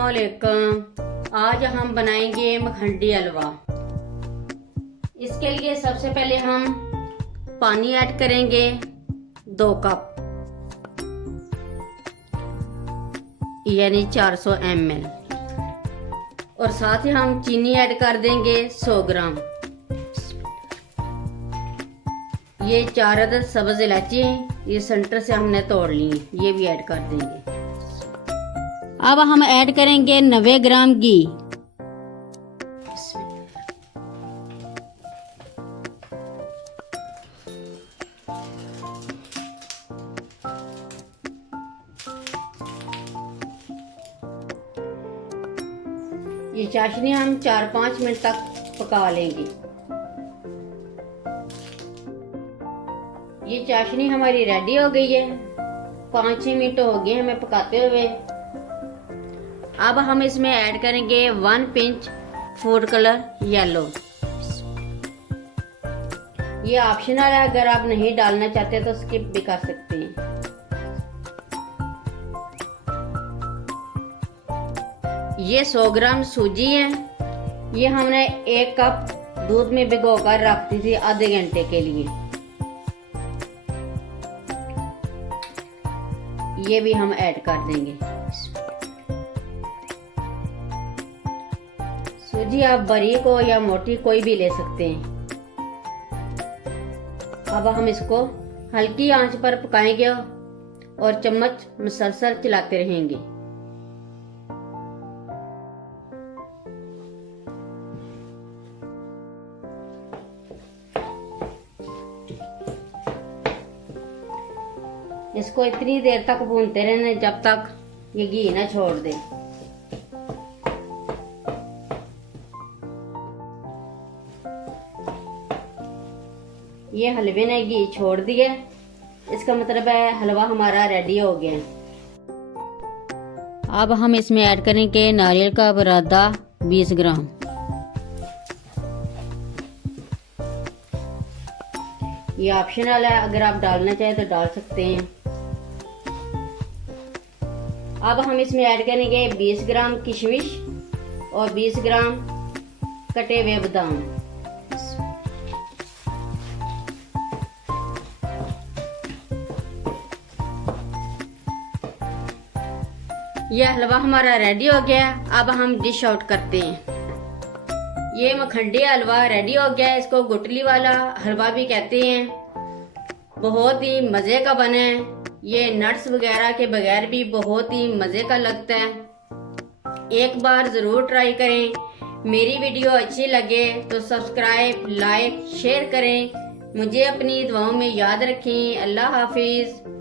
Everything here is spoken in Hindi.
अस्सलामुअलैकुम। आज हम बनाएंगे मखंडी हलवा। इसके लिए सबसे पहले हम पानी ऐड करेंगे 2 कप यानी 400 ml और साथ ही हम चीनी ऐड कर देंगे 100 ग्राम। ये 4 अदद सब्ज इलायची ये सेंटर से हमने तोड़ ली, ये भी ऐड कर देंगे। अब हम ऐड करेंगे 90 ग्राम घी। ये चाशनी हम 4-5 मिनट तक पका लेंगे। ये चाशनी हमारी रेडी हो गई है। 5-6 मिनट हो गए हमें पकाते हुए। अब हम इसमें ऐड करेंगे 1 पिंच फूड कलर येलो। ये ऑप्शनल है, अगर आप नहीं डालना चाहते तो स्किप भी कर सकते हैं। ये 100 ग्राम सूजी है। ये हमने 1 कप दूध में भिगोकर रख दी थी आधे घंटे के लिए। ये भी हम ऐड कर देंगे। सूजी आप बारीक हो या मोटी कोई भी ले सकते हैं। अब हम इसको हल्की आंच पर पकाएंगे और चम्मच मुसलसल चलाते रहेंगे। इसको इतनी देर तक भूनते रहना जब तक ये घी ना छोड़ दे। ये हलवे ने घी छोड़ दिया, इसका मतलब है हलवा हमारा रेडी हो गया। अब हम इसमें ऐड करेंगे नारियल का बुरादा 20 ग्राम। ये ऑप्शनल है, अगर आप डालना चाहें तो डाल सकते हैं। अब हम इसमें ऐड करेंगे 20 ग्राम किशमिश और 20 ग्राम कटे हुए बादाम। यह हलवा हमारा रेडी हो गया। अब हम डिश आउट करते हैं। ये मखंडी हलवा रेडी हो गया। इसको गुटली वाला हलवा भी कहते हैं। बहुत ही मज़े का बना है। ये नट्स वगैरह के बगैर भी बहुत ही मज़े का लगता है। एक बार ज़रूर ट्राई करें। मेरी वीडियो अच्छी लगे तो सब्सक्राइब, लाइक, शेयर करें। मुझे अपनी दुआओं में याद रखें। अल्लाह हाफिज़।